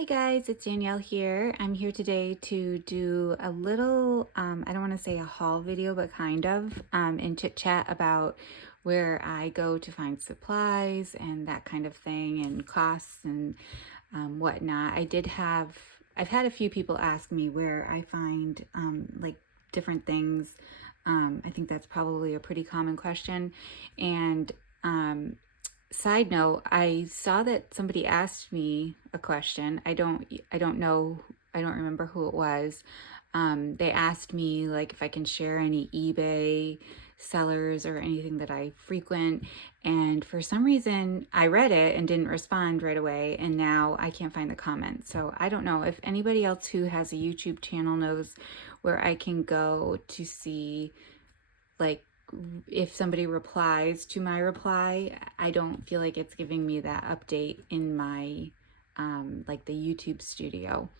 Hi guys, it's Danielle here. I'm here today to do a little, I don't want to say a haul video, but kind of, and chit chat about where I go to find supplies and that kind of thing and costs and whatnot. I've had a few people ask me where I find like different things. I think that's probably a pretty common question. And side note, I saw that somebody asked me a question. I don't know, I don't remember who it was. They asked me like if I can share any eBay sellers or anything that I frequent. And for some reason, I read it and didn't respond right away. And now I can't find the comment. So I don't know if anybody else who has a YouTube channel knows where I can go to see like if somebody replies to my reply. I don't feel like it's giving me that update in my like the YouTube studio.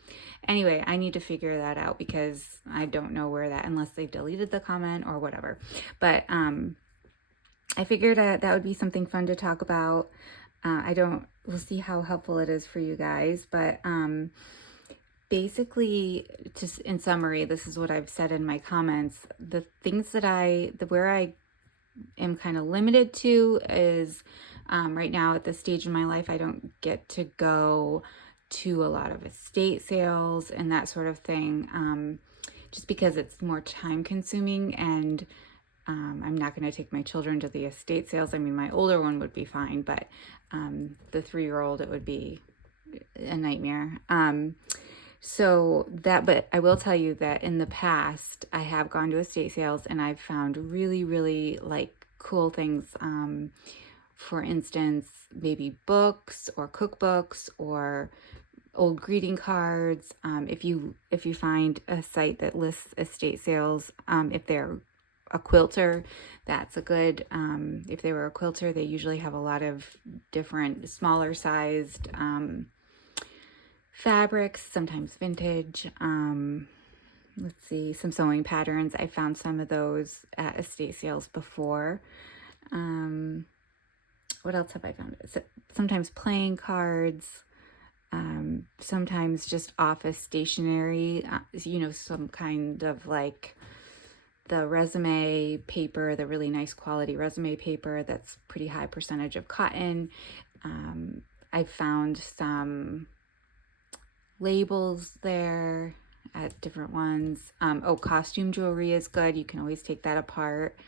Anyway, I need to figure that out because I don't know where that, unless they deleted the comment or whatever. But I figured that would be something fun to talk about. We'll see how helpful it is for you guys. But basically, just in summary, this is what I've said in my comments. The things that where I am kind of limited to is right now at this stage in my life, I don't get to go to a lot of estate sales and that sort of thing, just because it's more time consuming, and I'm not going to take my children to the estate sales. I mean, my older one would be fine, but the 3-year-old, it would be a nightmare. But I will tell you that in the past, I have gone to estate sales and I've found really, really like cool things. For instance, maybe books or cookbooks or old greeting cards. If you find a site that lists estate sales, if they're a quilter, that's a good, if they were a quilter, they usually have a lot of different smaller sized, fabrics, sometimes vintage. Let's see, some sewing patterns. I found some of those at estate sales before. What else have I found? Sometimes playing cards, sometimes just office stationery, some kind of like the resume paper, the really nice quality resume paper that's pretty high percentage of cotton. I found some labels there at different ones. Costume jewelry is good. You can always take that apart.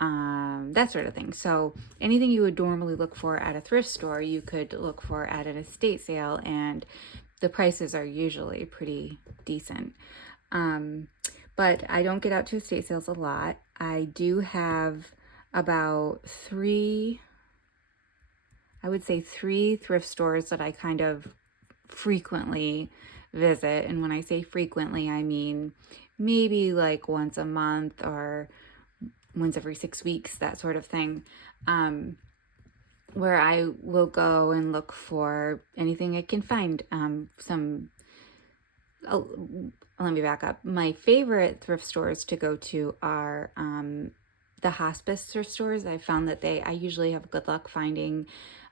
That sort of thing. So anything you would normally look for at a thrift store, you could look for at an estate sale, and the prices are usually pretty decent. But I don't get out to estate sales a lot. I do have about three thrift stores that I kind of frequently visit. And when I say frequently, I mean maybe like once a month or once every 6 weeks, that sort of thing, where I will go and look for anything I can find. Let me back up. My favorite thrift stores to go to are the hospice thrift stores. I found that I usually have good luck finding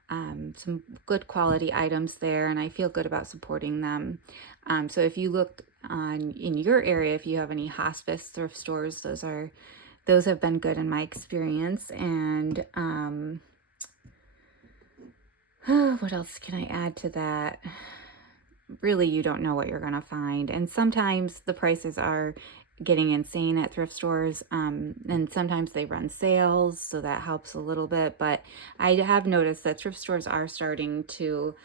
some good quality items there, and I feel good about supporting them. So if you look in your area, if you have any hospice thrift stores, those have been good in my experience. And what else can I add to that? Really, you don't know what you're gonna find, and sometimes the prices are getting insane at thrift stores, and sometimes they run sales, so that helps a little bit. But I have noticed that thrift stores are starting to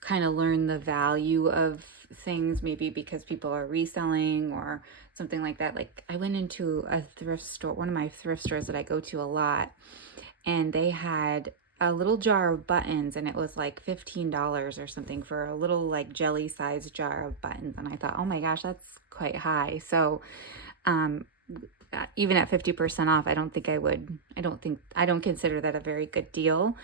kind of learn the value of things, maybe because people are reselling or something like that. Like I went into a thrift store, one of my thrift stores that I go to a lot, and they had a little jar of buttons, and it was like $15 or something for a little like jelly sized jar of buttons. And I thought, oh my gosh, that's quite high. So even at 50% off, I don't consider that a very good deal.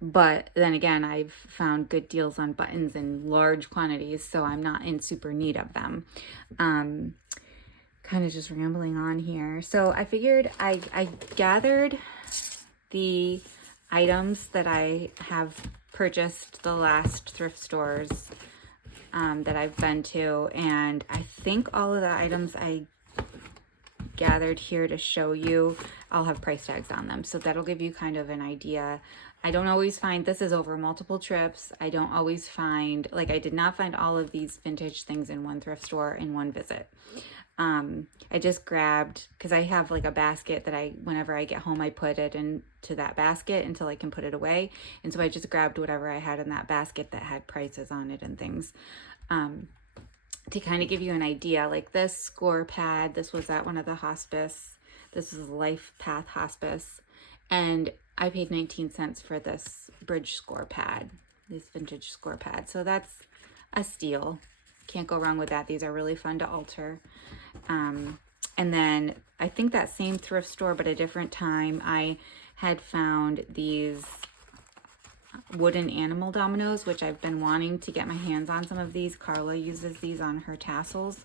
But then again, I've found good deals on buttons in large quantities, so I'm not in super need of them. Kind of just rambling on here. So I figured I gathered the items that I have purchased the last thrift stores that I've been to, and I think all of the items I gathered here to show you, I'll have price tags on them, so that'll give you kind of an idea. I don't always find, this is over multiple trips, I don't always find, like I did not find all of these vintage things in one thrift store in one visit. I just grabbed, because I have like a basket that whenever I get home, I put it into that basket until I can put it away. And so I just grabbed whatever I had in that basket that had prices on it and things. To kind of give you an idea, like this score pad, this was at one of the hospice. This is Life Path Hospice. And I paid 19 cents for this bridge score pad, this vintage score pad. So that's a steal. Can't go wrong with that. These are really fun to alter. And then I think that same thrift store, but a different time, I had found these wooden animal dominoes, which I've been wanting to get my hands on. Some of these, Carla uses these on her tassels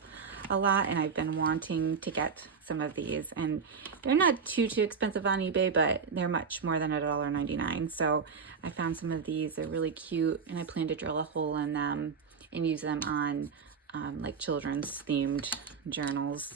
a lot, and I've been wanting to get some of these, and they're not too expensive on eBay, but they're much more than $1.99. So I found some of these. They're really cute, and I plan to drill a hole in them and use them on like children's themed journals.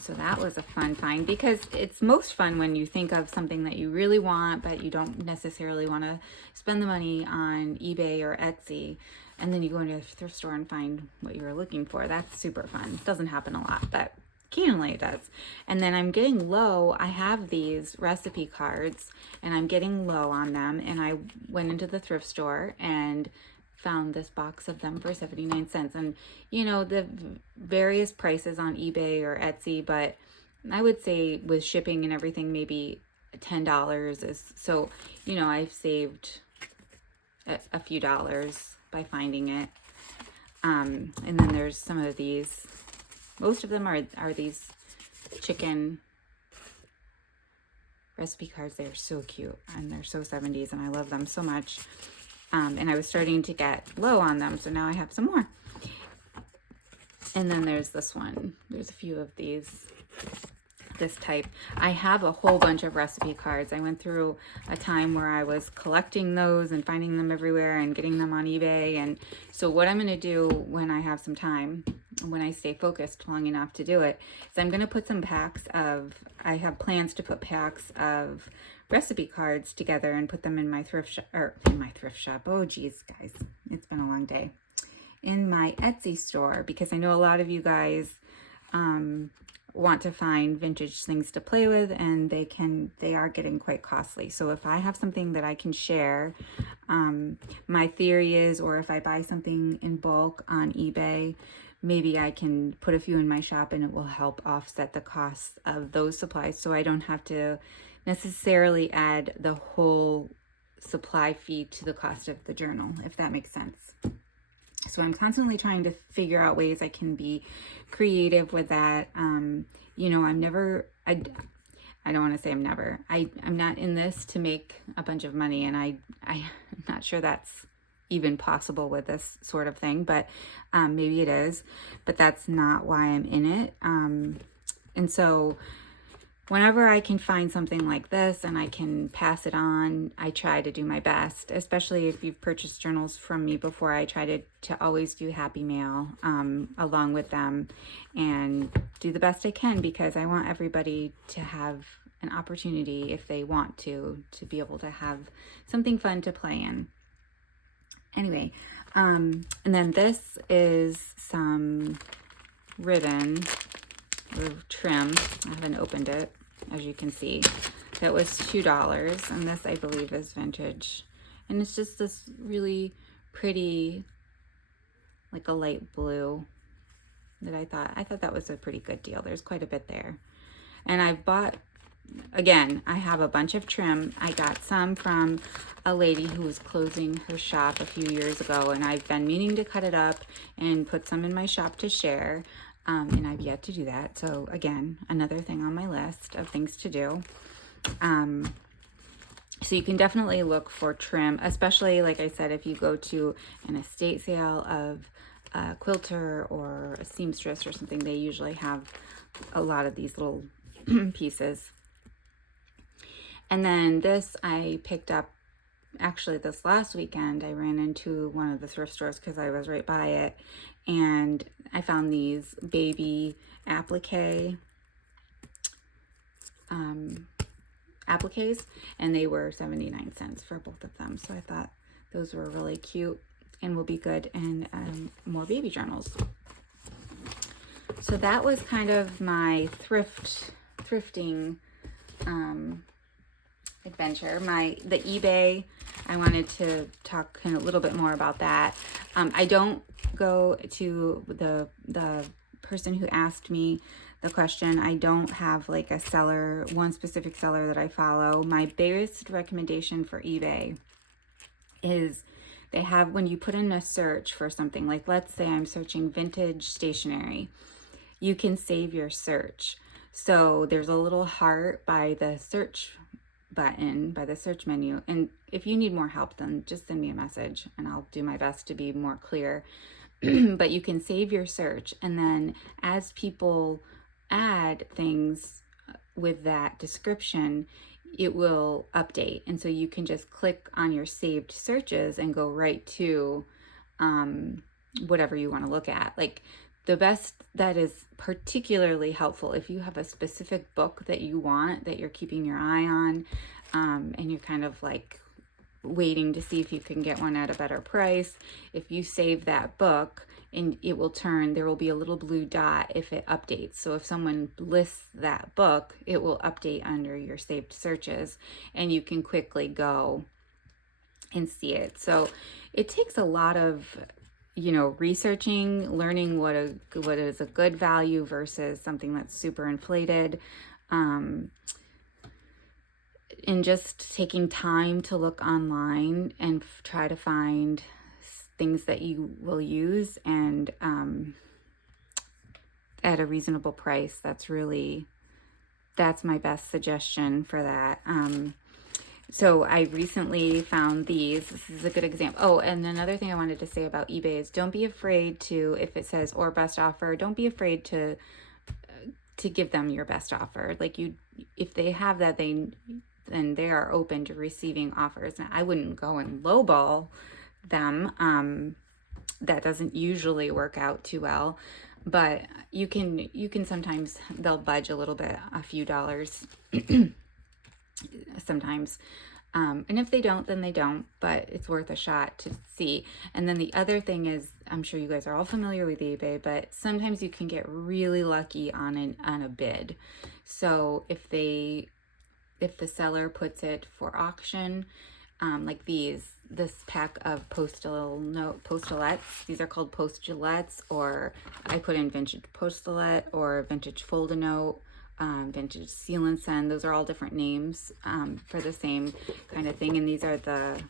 So that was a fun find, because it's most fun when you think of something that you really want, but you don't necessarily want to spend the money on eBay or Etsy, and then you go into a thrift store and find what you were looking for. That's super fun. It doesn't happen a lot, but occasionally it does. And then I'm getting low. I have these recipe cards, and I'm getting low on them, and I went into the thrift store and found this box of them for 79 cents. And you know, the various prices on eBay or Etsy, but I would say with shipping and everything, maybe $10 is, so you know, I've saved a few dollars by finding it. And then there's some of these, most of them are these chicken recipe cards. They're so cute, and they're so 70s, and I love them so much. And I was starting to get low on them, so now I have some more. And then there's this one. There's a few of these, this type. I have a whole bunch of recipe cards. I went through a time where I was collecting those and finding them everywhere and getting them on eBay. And so what I'm going to do when I have some time, when I stay focused long enough to do it, is I'm going to put some packs of, I have plans to put packs of recipe cards together and put them in my thrift shop, or in my thrift shop. Oh geez, guys, it's been a long day. In my Etsy store, because I know a lot of you guys want to find vintage things to play with, and they are getting quite costly. So if I have something that I can share, my theory is, or if I buy something in bulk on eBay, maybe I can put a few in my shop, and it will help offset the costs of those supplies, so I don't have to necessarily add the whole supply fee to the cost of the journal, if that makes sense. So I'm constantly trying to figure out ways I can be creative with that. You know, I don't want to say I'm not in this to make a bunch of money, and I'm not sure that's even possible with this sort of thing, but maybe it is, but that's not why I'm in it. And so whenever I can find something like this and I can pass it on, I try to do my best, especially if you've purchased journals from me before. I try to always do happy mail along with them and do the best I can, because I want everybody to have an opportunity, if they want to be able to have something fun to play in. Anyway, and then this is some ribbon or trim. I haven't opened it, as you can see. That was $2, and this I believe is vintage, and it's just this really pretty, like a light blue, that I thought that was a pretty good deal. There's quite a bit there. And I've bought, again, I have a bunch of trim. I got some from a lady who was closing her shop a few years ago, and I've been meaning to cut it up and put some in my shop to share. And I've yet to do that. So again, another thing on my list of things to do. So you can definitely look for trim, especially, like I said, if you go to an estate sale of a quilter or a seamstress or something, they usually have a lot of these little pieces. And then this I picked up actually this last weekend, I ran into one of the thrift stores because I was right by it, and I found these baby appliques, and they were 79 cents for both of them. So I thought those were really cute and will be good in more baby journals. So that was kind of my thrifting adventure. The eBay, I wanted to talk a little bit more about that. I don't go to the person who asked me the question. I don't have like a seller, one specific seller that I follow. My biggest recommendation for eBay is they have, when you put in a search for something, like let's say I'm searching vintage stationery, you can save your search. So there's a little heart by the search button, by the search menu. And if you need more help, then just send me a message and I'll do my best to be more clear. But you can save your search, and then as people add things with that description, it will update. And so you can just click on your saved searches and go right to whatever you want to look at. Like the best, that is particularly helpful if you have a specific book that you want, that you're keeping your eye on, and you're kind of like waiting to see if you can get one at a better price. If you save that book, and it will turn, there will be a little blue dot if it updates. So if someone lists that book, it will update under your saved searches, and you can quickly go and see it. So it takes a lot of, researching, learning what is a good value versus something that's super inflated, and just taking time to look online and try to find things that you will use, and at a reasonable price. That's my best suggestion for that. So I recently found these. This is a good example. Oh, and another thing I wanted to say about eBay is don't be afraid to, if it says or best offer, don't be afraid to give them your best offer. Like if they have that, then they are open to receiving offers. Now, I wouldn't go and lowball them. That doesn't usually work out too well, but you can sometimes, they'll budge a little bit, a few dollars sometimes. And if they don't, then they don't, but it's worth a shot to see. And then the other thing is, I'm sure you guys are all familiar with eBay, but sometimes you can get really lucky on a bid. So if the seller puts it for auction, like this pack of postalettes, these are called postalettes, or I put in vintage postalette or vintage fold a note, vintage seal and send. Those are all different names for the same kind of thing. And these are the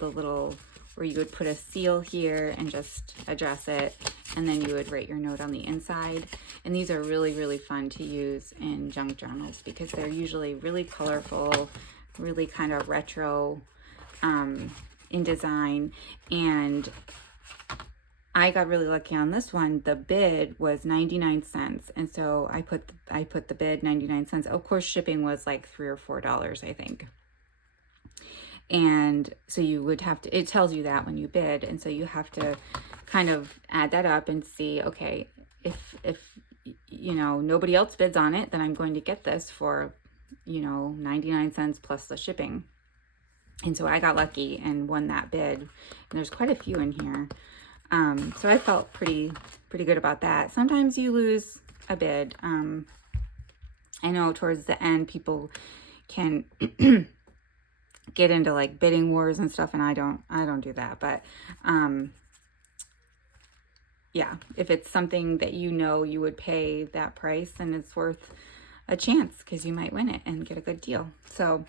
little, where you would put a seal here and just address it, and then you would write your note on the inside. And these are really, really fun to use in junk journals because they're usually really colorful, really kind of retro in design. And I got really lucky on this one. The bid was 99 cents. And so I put the bid 99 cents. Of course, shipping was like $3 or $4, I think. And so you would have to, it tells you that when you bid. And so you have to kind of add that up and see, okay, if nobody else bids on it, then I'm going to get this for, 99 cents plus the shipping. And so I got lucky and won that bid. And there's quite a few in here. So I felt pretty good about that. Sometimes you lose a bid. I know towards the end people can get into like bidding wars and stuff, and I don't do that. But yeah, if it's something that you would pay that price, then it's worth a chance because you might win it and get a good deal. So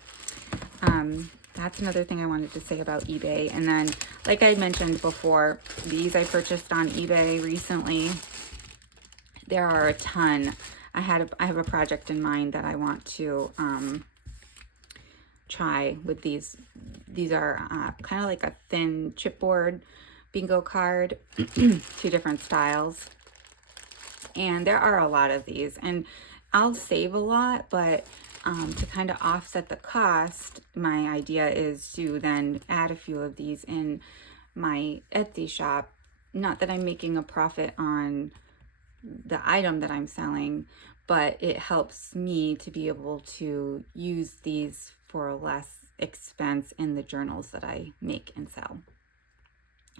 that's another thing I wanted to say about eBay. And then, like I mentioned before, these I purchased on eBay recently. There are a ton. I have a project in mind that I want to try with these. These are kind of like a thin chipboard bingo card, 2 different styles. And there are a lot of these, and I'll save a lot, but to kind of offset the cost, my idea is to then add a few of these in my Etsy shop. Not that I'm making a profit on the item that I'm selling, but it helps me to be able to use these for less expense in the journals that I make and sell.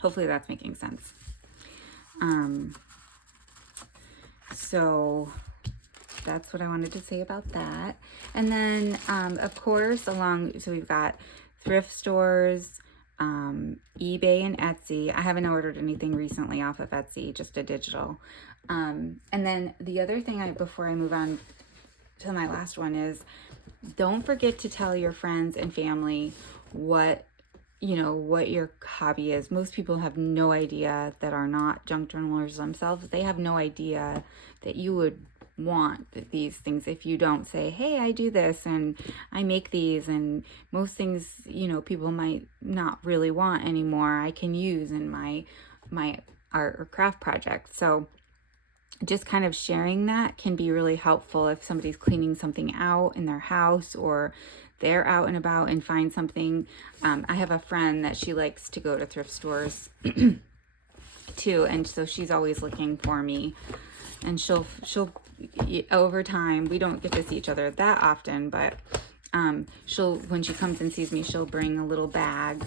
Hopefully that's making sense. So that's what I wanted to say about that. And then, of course, so we've got thrift stores, eBay and Etsy. I haven't ordered anything recently off of Etsy, just a digital. And then the other thing before I move on to my last one is, don't forget to tell your friends and family what your hobby is. Most people have no idea, that are not junk journalers themselves. They have no idea that you would want these things if you don't say, hey, I do this and I make these, and most things, people might not really want anymore, I can use in my art or craft project. So just kind of sharing that can be really helpful if somebody's cleaning something out in their house, or they're out and about and find something. I have a friend that she likes to go to thrift stores too, and so she's always looking for me, and she'll over time, we don't get to see each other that often, but when she comes and sees me, she'll bring a little bag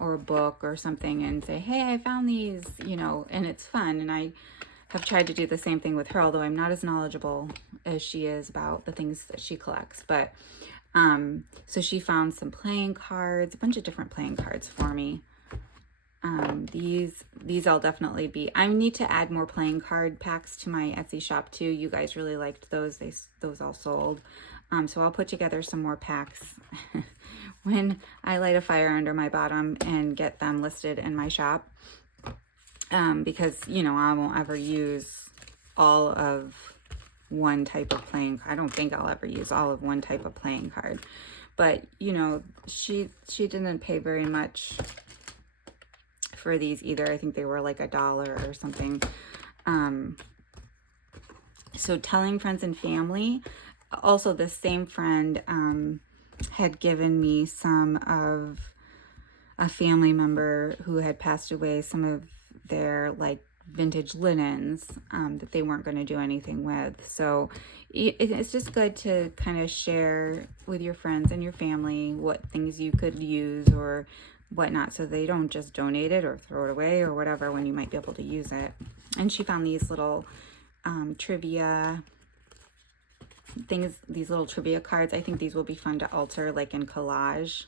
or a book or something and say, hey, I found these, and it's fun. And I have tried to do the same thing with her, although I'm not as knowledgeable as she is about the things that she collects. But so she found some playing cards, a bunch of different playing cards for me. These I'll definitely be, I need to add more playing card packs to my Etsy shop too. You guys really liked those. Those all sold. So I'll put together some more packs when I light a fire under my bottom and get them listed in my shop. Because, I won't ever use all of one type of playing. I don't think I'll ever use all of one type of playing card. But, she didn't pay very much for these either. I think they were like $1 or something. So telling friends and family. Also, the same friend had given me some of a family member who had passed away, some of their like vintage linens that they weren't going to do anything with. So it's just good to kind of share with your friends and your family what things you could use or whatnot, so they don't just donate it or throw it away or whatever when you might be able to use it. And she found these little trivia things, these little trivia cards. I think these will be fun to alter like in collage.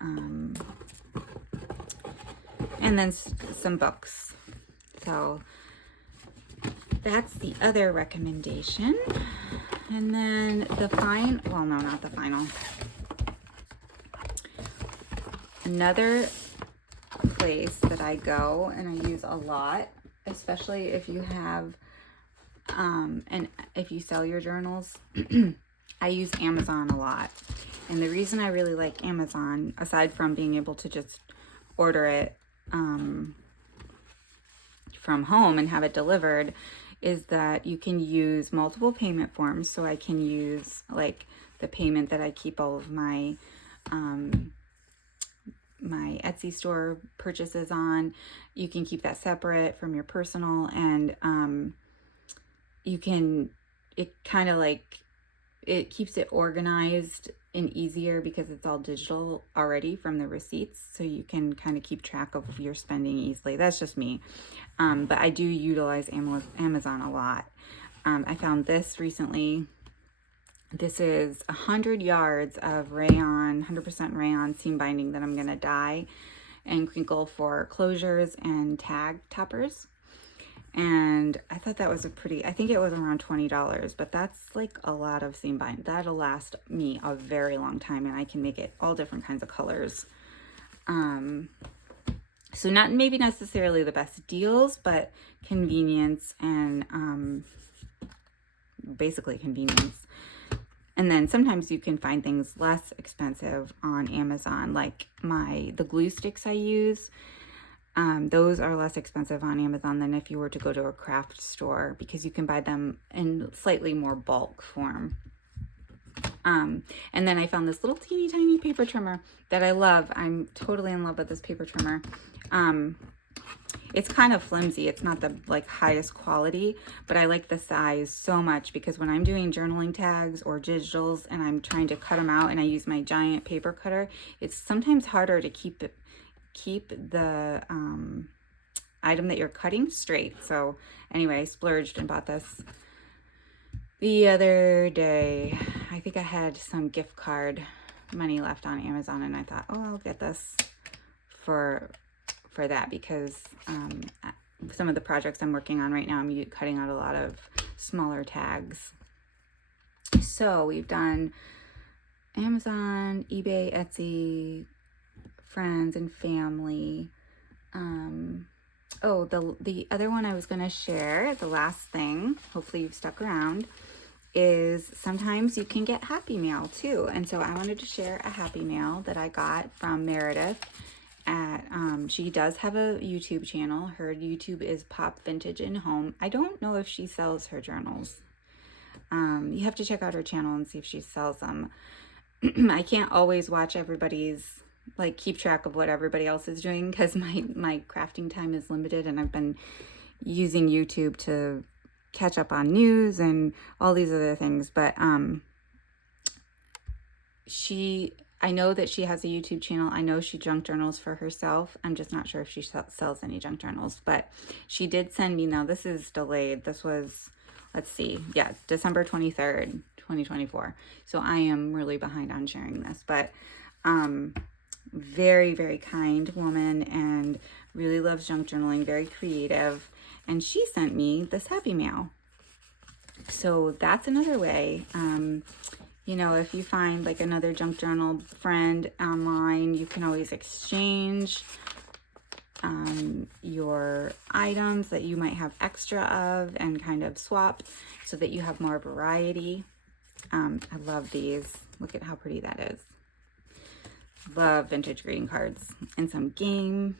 And then some books. So that's the other recommendation. And then not the final. Another place that I go and I use a lot, especially if you have, and if you sell your journals, I use Amazon a lot. And the reason I really like Amazon, aside from being able to just order it from home and have it delivered, is that you can use multiple payment forms. So I can use like the payment that I keep all of my my Etsy store purchases on. You can keep that separate from your personal, and it keeps it organized and easier because it's all digital already from the receipts, so you can kind of keep track of your spending easily. That's just me. But I do utilize Amazon a lot. I found this recently. This is 100 yards of rayon, 100% rayon seam binding that I'm going to dye and crinkle for closures and tag toppers. And I thought that was I think it was around $20, but that's like a lot of seam bind. That'll last me a very long time, and I can make it all different kinds of colors. So not maybe necessarily the best deals, but convenience and basically convenience. And then sometimes you can find things less expensive on Amazon, like the glue sticks I use. Those are less expensive on Amazon than if you were to go to a craft store, because you can buy them in slightly more bulk form. And then I found this little teeny tiny paper trimmer that I love. I'm totally in love with this paper trimmer. It's kind of flimsy. It's not the like highest quality, but I like the size so much because when I'm doing journaling tags or digitals and I'm trying to cut them out and I use my giant paper cutter, it's sometimes harder to keep the item that you're cutting straight. So anyway, I splurged and bought this the other day. I think I had some gift card money left on Amazon and I thought, oh, I'll get this for that because some of the projects I'm working on right now, I'm cutting out a lot of smaller tags. So we've done Amazon, eBay, Etsy, friends and family. Oh, the other one I was going to share, the last thing, hopefully you've stuck around, is sometimes you can get Happy Mail too. And so I wanted to share a Happy Mail that I got from Meridith. She does have a YouTube channel. Her YouTube is Pop Vintage and Home. I don't know if she sells her journals. You have to check out her channel and see if she sells them. I can't always watch everybody's, like, keep track of what everybody else is doing because my crafting time is limited and I've been using YouTube to catch up on news and all these other things. But I know that she has a YouTube channel. I know she junk journals for herself. I'm just not sure if she sells any junk journals, but she did send me, now this is delayed. This was, let's see, yeah, December 23rd, 2024. So I am really behind on sharing this, but very, very kind woman and really loves junk journaling, very creative. And she sent me this Happy Mail. So that's another way. You know, if you find like another junk journal friend online, you can always exchange your items that you might have extra of and kind of swap so that you have more variety. I love these. Look at how pretty that is. Love vintage greeting cards and some game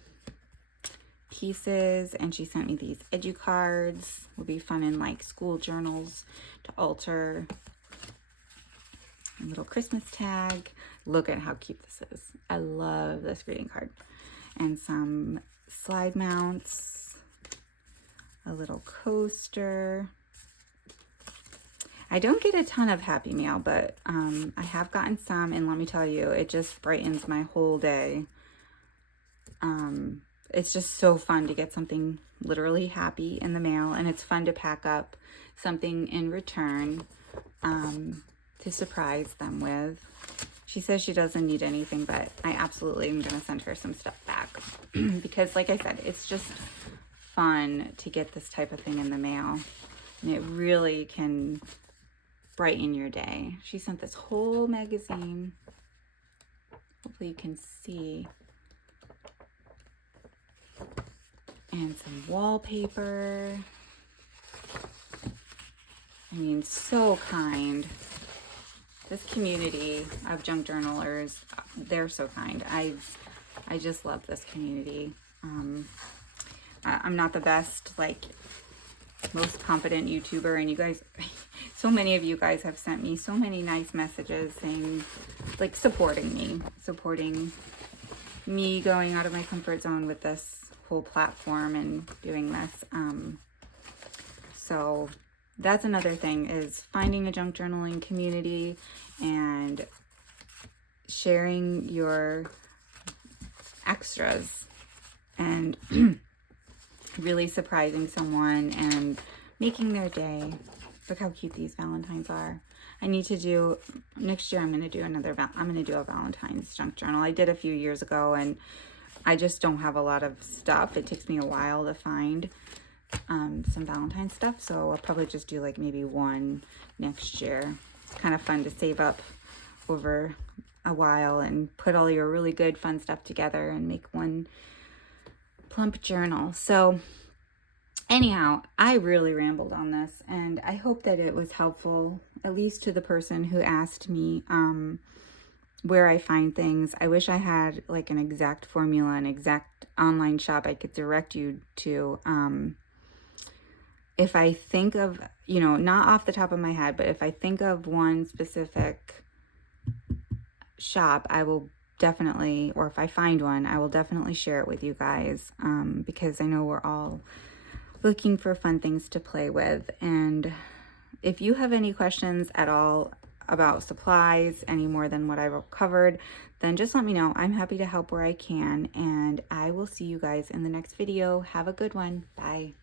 pieces. And she sent me these edu cards. Will be fun in like school journals to alter. A little Christmas tag. Look at how cute this is. I love this greeting card. And some slide mounts. A little coaster. I don't get a ton of Happy Mail, but I have gotten some, and let me tell you, it just brightens my whole day. It's just so fun to get something literally happy in the mail, and it's fun to pack up something in return to surprise them with. She says she doesn't need anything, but I absolutely am going to send her some stuff back because, like I said, it's just fun to get this type of thing in the mail, and it really can brighten your day. She sent this whole magazine. Hopefully you can see. And some wallpaper. I mean, so kind. This community of junk journalers, they're so kind. I just love this community. I'm not the best, like, most competent YouTuber, and you guys, so many of you guys have sent me so many nice messages saying, like, supporting me going out of my comfort zone with this whole platform and doing this. So that's another thing, is finding a junk journaling community and sharing your extras and really surprising someone and making their day. Look how cute these Valentines are. I need to do, next year I'm going to do a Valentine's junk journal. I did a few years ago and I just don't have a lot of stuff. It takes me a while to find some Valentine's stuff. So I'll probably just do like maybe one next year. It's kind of fun to save up over a while and put all your really good fun stuff together and make one plump journal. So anyhow, I really rambled on this, and I hope that it was helpful, at least to the person who asked me where I find things. I wish I had like an exact formula, an exact online shop I could direct you to. If I think of, not off the top of my head, but if I think of one specific shop, I will definitely, or if I find one, I will definitely share it with you guys, because I know we're all looking for fun things to play with. And if you have any questions at all about supplies, any more than what I've covered, then just let me know. I'm happy to help where I can, and I will see you guys in the next video. Have a good one. Bye.